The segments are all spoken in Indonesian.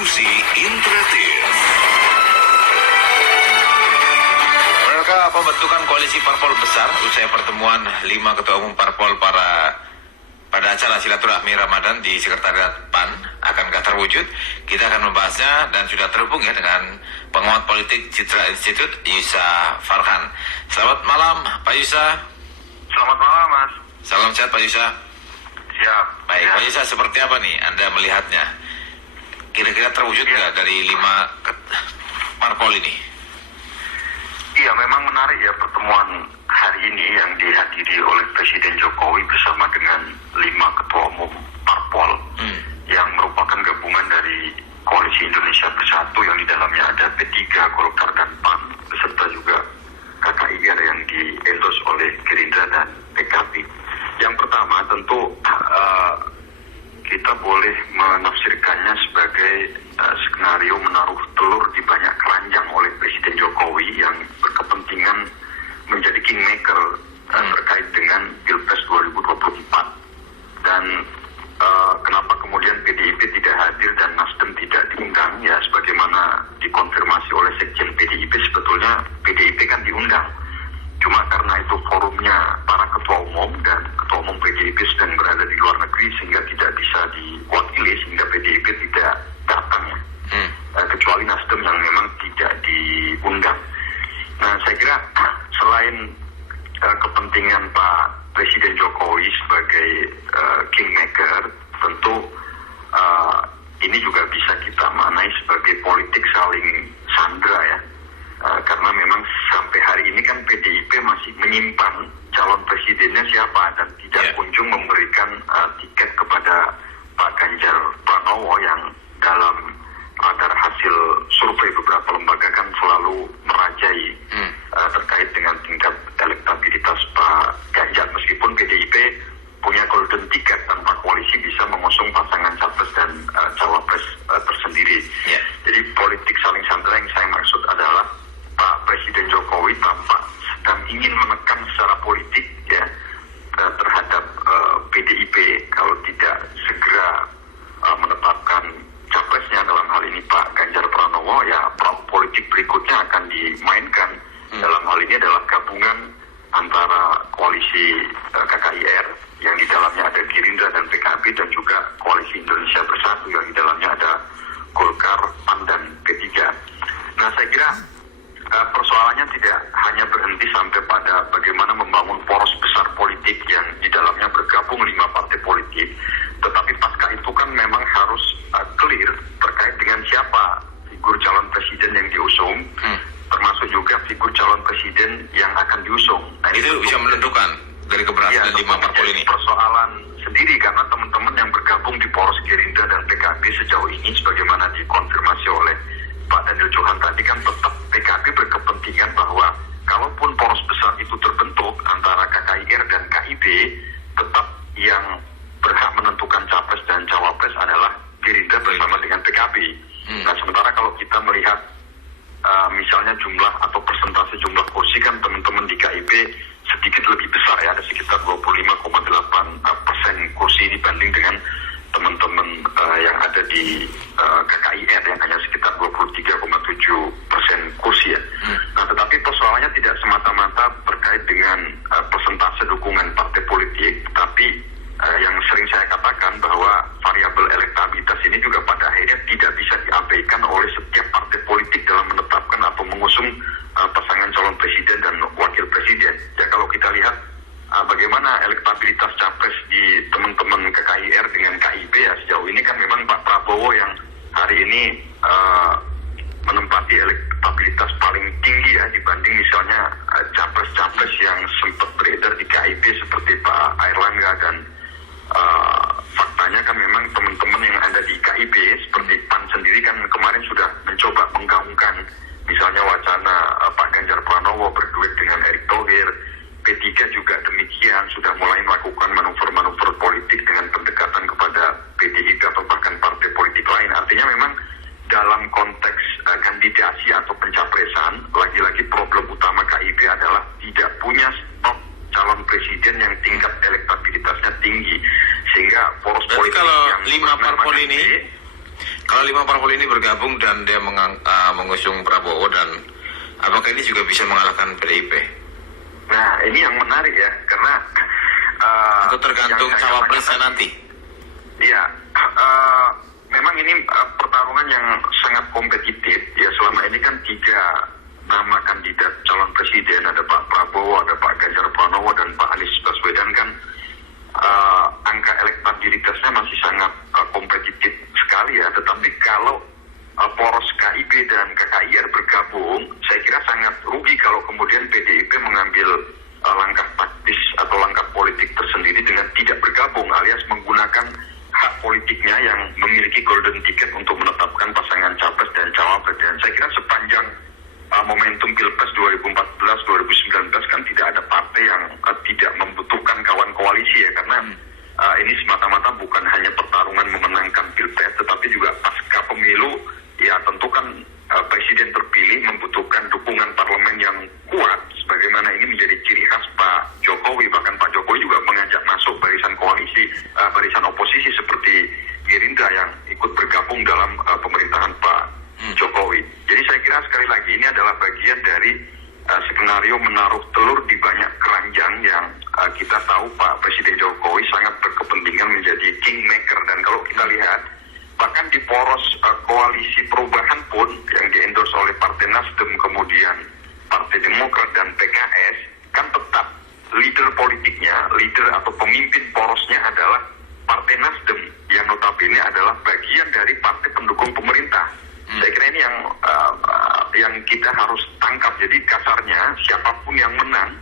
Diskusi interaktif. Mereka pembentukan koalisi parpol besar usai pertemuan 5 ketua umum parpol pada acara silaturahmi Ramadan di Sekretariat PAN akankah terwujud? Kita akan membahasnya dan sudah terhubung ya dengan pengamat politik Citra Institute Yusa Farhan. Selamat malam Pak Yusa. Selamat malam Mas. Salam sehat Pak Yusa. Siap. Baik Pak Yusa, seperti apa nih Anda melihatnya? Kira-kira terwujud nggak dari 5 parpol ini? Iya, memang menarik ya pertemuan hari ini yang dihadiri oleh Presiden Jokowi bersama dengan 5 ketua umum parpol yang merupakan gabungan dari Koalisi Indonesia Bersatu yang di dalamnya ada P3, Golkar dan PAN beserta juga KKIR yang di-endorse oleh Gerindra dan PKB. Yang pertama tentu kita boleh menafsirkannya sebagai skenario menaruh telur di banyak keranjang oleh Presiden Jokowi yang berkepentingan menjadi kingmaker terkait dengan Pilpres 2024. Dan kenapa kemudian PDIP tidak hadir dan Nasdem tidak diundang, ya sebagaimana dikonfirmasi oleh Sekjen PDIP, sebetulnya PDIP kan diundang. Cuma karena itu forumnya para ketua umum dan ketua umum PDIP sedang berada di luar negeri sehingga tidak bisa diwakili, sehingga PDIP tidak datang ya. Kecuali Nasdem yang memang tidak diundang. Nah, saya kira selain kepentingan Pak Presiden Jokowi sebagai kingmaker, tentu ini juga bisa kita maknai sebagai politik saling sandra ya. Karena memang sampai hari ini kan PDIP masih menyimpan calon presidennya siapa dan tidak kunjung memberikan tiket kepada Pak Ganjar Pranowo yang dalam radar hasil survei beberapa lembaga kan selalu merajai terkait dengan tingkat elektabilitas Pak Ganjar, meskipun PDIP punya golden ticket tanpa koalisi bisa mengusung pasangan capres dan cawapres tersendiri. Jadi politik saling sandra yang saya maksud adalah Pak Presiden Jokowi tampak sedang ingin menekan secara politik ya terhadap PDIP kalau tidak segera menetapkan capresnya, dalam hal ini Pak Ganjar Pranowo, ya politik berikutnya akan dimainkan. Dalam hal ini adalah gabungan antara koalisi KKIR yang di dalamnya ada Gerindra dan PKB dan juga koalisi Indonesia Bersatu yang di dalamnya ada Golkar, PAN dan P3. Nah, saya kira persoalannya tidak hanya berhenti sampai pada bagaimana membangun poros besar politik yang di dalamnya bergabung 5 partai politik, tetapi pasca itu kan memang harus clear terkait dengan siapa figur calon presiden yang diusung, termasuk juga figur calon presiden yang akan diusung. Nah, itu bisa menentukan dari keberhasilan 5 parpol ini. Persoalan sendiri karena teman-teman yang bergabung di poros Gerindra dan PKB sejauh ini sebagaimana dikonfirmasi oleh Pak Daniel Johan tadi kan tetap PKB berkepentingan bahwa kalaupun poros besar itu terbentuk antara KKIR dan KIB, tetap yang berhak menentukan capres dan cawapres adalah Gerindra bersama dengan PKB. Nah, sementara kalau kita melihat misalnya jumlah atau persentase jumlah kursi kan teman-teman di KIB sedikit lebih besar ya, ada sekitar 25,8% kursi dibanding dengan teman-teman yang ada di KKIR yang hanya sekitar 23,7% kursi ya. Nah, tetapi persoalannya tidak semata-mata terkait dengan persentase dukungan partai politik, tapi yang sering saya katakan bahwa variabel elektabilitas ini juga pada akhirnya tidak bisa diabaikan oleh setiap partai politik dalam menetapkan atau mengusung pasangan calon presiden dan wakil presiden. Ya, kalau kita lihat bagaimana elektabilitas capres di teman-teman KKIR dengan KIB ya sejauh ini kan memang Pak Prabowo yang hari ini menempati elektabilitas paling tinggi ya dibanding misalnya capres-capres yang sempat beredar di KIB seperti Pak Airlangga, dan faktanya kan memang teman-teman yang ada di KIB seperti PAN sendiri kan kemarin sudah mencoba menggaungkan misalnya wacana Pak Ganjar Pranowo berduet dengan Erick Thohir. P3 juga demikian sudah mulai melakukan manuver-manuver politik dengan pendekatan kepada PDIP atau bahkan partai politik lain. Artinya memang dalam konteks kandidasi atau pencapresan, lagi-lagi problem utama KIB adalah tidak punya stok calon presiden yang tingkat elektabilitasnya tinggi, sehingga poros politik kalau yang 5 parpol ini Kalau 5 parpol ini bergabung dan dia mengusung Prabowo, dan apakah ini juga bisa mengalahkan PDIP? Nah, ini yang menarik ya, karena Itu tergantung cawapresnya nanti. Iya, memang ini pertarungan yang sangat kompetitif. Ya, selama ini kan 3 nama kandidat calon presiden, ada Pak Prabowo, ada Pak Ganjar Pranowo, dan Pak Anies Baswedan kan angka elektabilitasnya masih sangat kompetitif sekali ya. Tetapi kalau poros KIB dan KKIR bergabung, saya kira sangat rugi kalau kemudian PDIP mengambil langkah taktis atau langkah politik tersendiri dengan tidak bergabung, alias menggunakan hak politiknya yang memiliki golden ticket untuk menetapkan pasangan capres dan cawapres. Dan saya kira sepanjang momentum Pilpres 2014-2019 kan tidak ada partai yang tidak membutuhkan kawan koalisi ya, karena ini semata-mata bukan hanya pertarungan memenangkan Pilpres, tetapi juga pasca pemilu ya tentu kan presiden terpilih membutuhkan dukungan parlemen yang kuat, sebagaimana ini menjadi ciri khas Pak Jokowi. Bahkan Pak Jokowi juga mengajak masuk barisan koalisi, barisan oposisi seperti Gerindra yang ikut bergabung dalam pemerintahan Pak Jokowi. Jadi saya kira sekali lagi ini adalah bagian dari skenario menaruh telur di banyak keranjang yang kita tahu Pak Presiden Jokowi sangat berkepentingan menjadi kingmaker. Dan kalau kita lihat bahkan di poros koalisi perubahan pun yang di-endorse oleh Partai Nasdem, kemudian Partai Demokrat dan PKS, kan tetap leader politiknya, leader atau pemimpin porosnya adalah Partai Nasdem yang notabene adalah bagian dari partai pendukung pemerintah. Saya kira ini yang kita harus tangkap. Jadi kasarnya siapapun yang menang,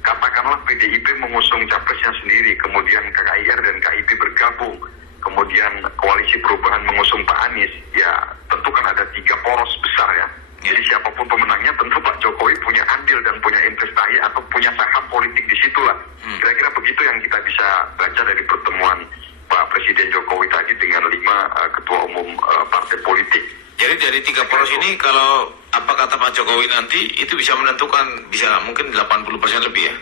katakanlah PDIP mengusung capresnya sendiri, kemudian KKIR dan KIP bergabung, kemudian koalisi perubahan mengusung Pak Anies, ya tentu kan ada 3 poros besar ya. Jadi siapapun pemenangnya tentu Pak Jokowi punya andil dan punya investasi atau punya saham politik di situlah. Kira-kira begitu yang kita bisa baca dari pertemuan Pak Presiden Jokowi tadi dengan 5 ketua umum partai politik. Jadi dari 3 poros ini, kalau apa kata Pak Jokowi nanti, itu bisa menentukan, bisa mungkin 80% lebih ya?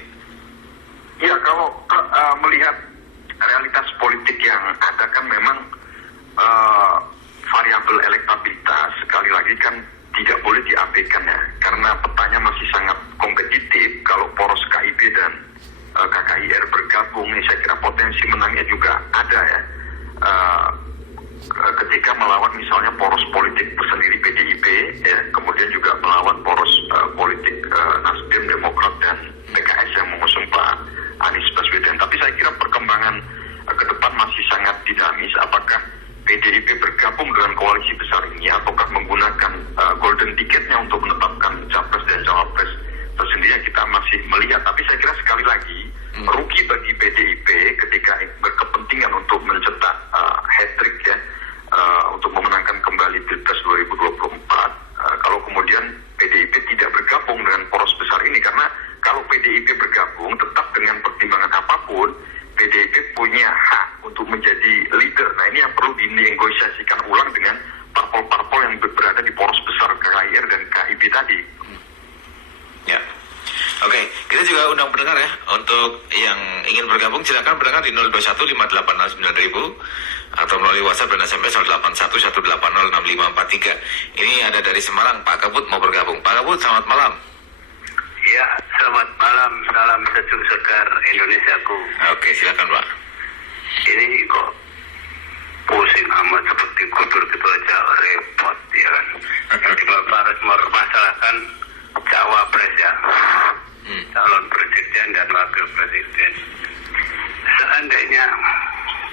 Ya, kalau melihat realitas politik yang ada kan memang variabel elektabilitas sekali lagi kan tidak boleh diabaikan ya, karena petanya masih sangat kompetitif. Kalau poros KIB dan KKIR bergabung, saya kira potensi menangnya juga ada ya. Ketika melawan misalnya poros politik sendiri PDIP, ya, kemudian juga melawan poros politik Nasdem, Demokrat dan PKS yang mengusung Pak Anies Baswedan. Tapi saya kira perkembangan ke depan masih sangat dinamis. Apakah PDIP bergabung dengan koalisi besar ini, ataukah menggunakan golden ticketnya untuk menetapkan capres dan cawapres tersendiri, kita masih melihat. Tapi saya kira sekali lagi rugi bagi PDIP ketika berkepentingan untuk mencetak hat-trick ya, untuk memenangkan kembali Pilpres 2024, kalau kemudian PDIP tidak bergabung dengan poros besar ini. Karena kalau PDIP bergabung tetap dengan pertimbangan apapun, PDIP punya hak untuk menjadi leader. Nah, ini yang perlu dinegosiasikan ulang dengan parpol-parpol yang berada di poros besar KKIR dan KIB tadi. Ya. Oke, kita juga undang pendengar ya. Untuk yang ingin bergabung, silakan pendengar di 021-5809.000 atau melalui WhatsApp dan SMS 0811806543. Ini ada dari Semarang, Pak Kabut mau bergabung. Pak Kabut, selamat malam. Ya, selamat malam. Salam sejuk segar Indonesiaku. Oke, silakan Pak. Ini kok pusing amat seperti kudur gitu aja, repot ya kan. Yang harus mempermasalahkan cawapres ya, calon presiden dan wakil presiden. Seandainya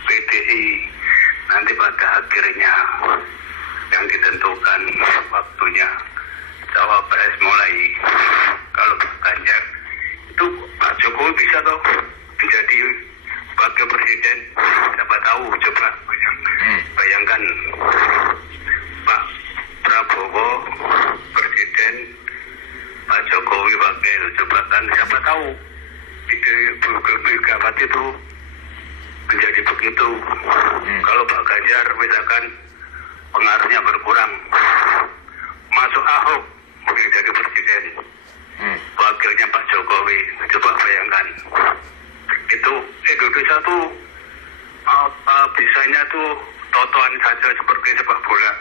PDI nanti pada akhirnya yang ditentukan waktunya cawapres mulai, kalau Ganjar itu Pak Jokowi bisa toh menjadi wakil presiden, siapa tahu. Coba bayangkan Pak Prabowo presiden, Pak Jokowi wakil, coba kan siapa tahu ide Megawati itu menjadi begitu. Kalau Pak Ganjar misalkan pengaruhnya berkurang, masuk Ahok mungkin jadi presiden, wakilnya Pak Jokowi. Coba bayangkan, itu Indonesia tuh bisanya tuh totoan saja seperti sepak bola.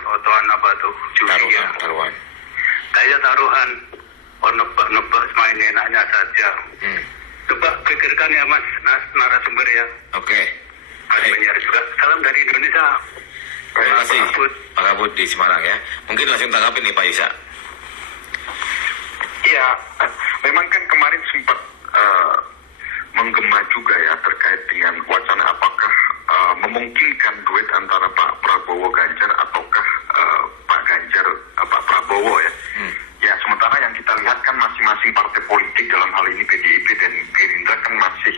Totoan apa tuh? Judi ya. Taruhan. Kayak taruhan. Oh, nebak-nebak main enaknya saja. Coba pikirkan ya Mas narasumber ya. Oke. Mas penyiar juga. Salam dari Indonesia. Terima kasih Pak Kabut. Pak Kabut di Semarang ya. Mungkin langsung tanggapin nih Pak Isa. Ya, memang kan kemarin sempat menggema juga ya terkait dengan wacana apakah memungkinkan duet antara Pak Prabowo Ganjar ataukah Pak Ganjar Pak Prabowo ya. Ya, sementara yang kita lihat kan masing-masing partai politik dalam hal ini PDIP dan Gerindra kan masih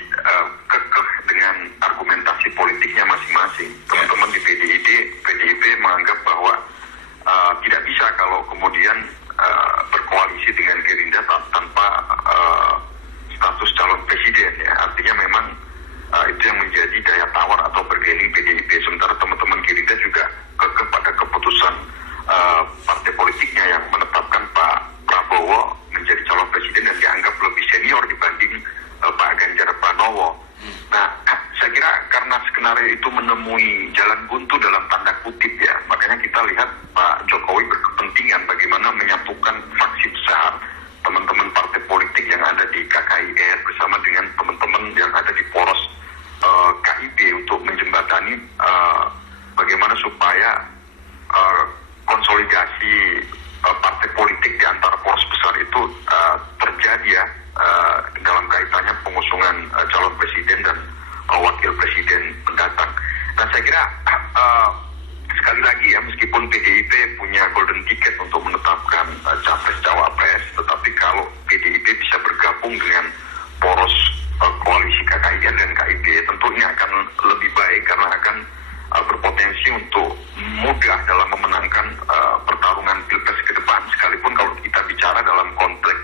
kekeh dengan argumentasi politiknya masing-masing. Teman-teman di PDIP menganggap bahwa tidak bisa kalau kemudian berkoalisi dengan Gerindra tanpa status calon presiden ya. Artinya memang itu yang menjadi daya tawar atau bargaining PDIP. Sementara teman-teman Gerindra juga kekeh pada keputusan partai politiknya yang menetapkan Pak Prabowo menjadi calon presiden dan dianggap lebih senior dibanding Pak Ganjar Pranowo. Nah, saya kira karena skenario itu menemui jalan buntu dalam tanda kutip ya, makanya kita lihat Pak Jokowi berkepentingan bagaimana menyatukan faksi besar teman-teman partai politik yang ada di KKIR bersama dengan teman-teman yang ada di poros KIB untuk menjembatani bagaimana supaya konsolidasi partai politik di antara poros besar itu terjadi ya dalam kaitannya pengusungan calon presiden dan wakil presiden mendatang. Dan saya kira sekali lagi ya, meskipun PDIP punya golden ticket untuk menetapkan capres-cawapres, tetapi kalau PDIP bisa bergabung dengan poros koalisi KKIR dan KIB, tentu ini akan lebih baik karena akan berpotensi untuk mudah dalam memenangkan pertarungan pilpres ke depan. Sekalipun kalau kita bicara dalam konteks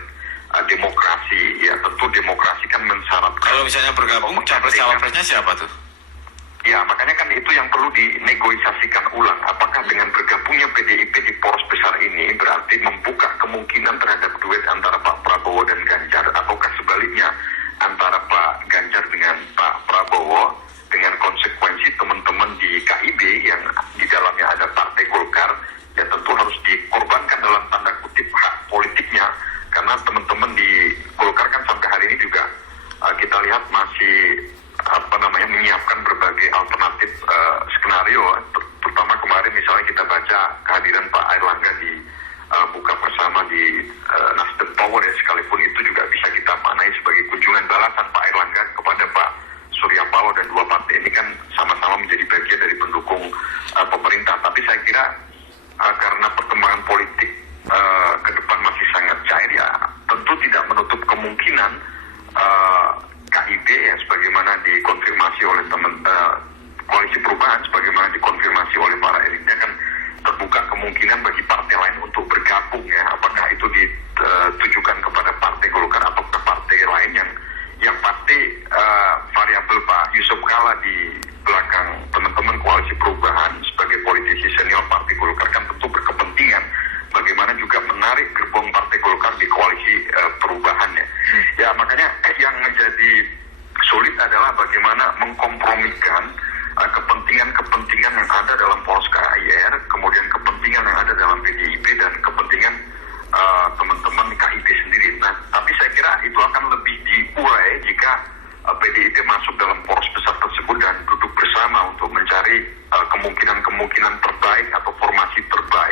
demokrasi, ya tentu demokrasi kan mensyaratkan. Kalau misalnya bergabung, capres-cawapresnya siapa tuh? Ya, makanya kan itu yang perlu dinegosiasikan ulang. Apakah dengan bergabungnya PDIP di poros besar ini berarti membuka kemungkinan terhadap duet antara Pak Prabowo dan Ganjar, ataukah sebaliknya antara Pak Ganjar dengan Pak Prabowo, dengan konsekuensi teman-teman di KIB yang di dalamnya ada Partai Golkar, ya tentu harus dikorbankan dalam tanda kutip hak politiknya, karena teman-teman di Golkar kan sampai hari ini juga kita lihat masih menyiapkan berbagai alternatif skenario, terutama kemarin misalnya kita baca kehadiran Pak Airlangga di buka bersama di Nasdem Tower ya, sekalipun itu juga bisa kita maknai sebagai kunjungan balasan Pak Airlangga kepada Pak Surya Paloh, dan dua partai ini kan sama-sama menjadi bagian dari pendukung pemerintah. Tapi saya kira karena perkembangan politik ke depan masih sangat cair ya, tentu tidak menutup kemungkinan KIB ya, sebagaimana dikonfirmasi oleh koalisi perubahan, sebagaimana dikonfirmasi oleh para elitnya, kan terbuka kemungkinan bagi partai lain untuk bergabung ya. Apakah itu ditujukan kepada Partai Golkar atau ke partai lain yang pasti variabel Pak Yusuf Kalla di belakang teman-teman koalisi perubahan sebagai politisi senior Partai Golkar kan tentu berkepentingan bagaimana juga menarik gerbong Partai Golkar di koalisi perubahan ya. Ya, makanya yang menjadi sulit adalah bagaimana mengkompromikan kepentingan-kepentingan yang ada dalam poros KIR, kemudian kepentingan yang ada dalam PDIP, dan kepentingan teman-teman KIB sendiri. Nah, tapi saya kira itu akan lebih diurai jika PDIP masuk dalam poros besar tersebut dan duduk bersama untuk mencari kemungkinan-kemungkinan terbaik atau formasi terbaik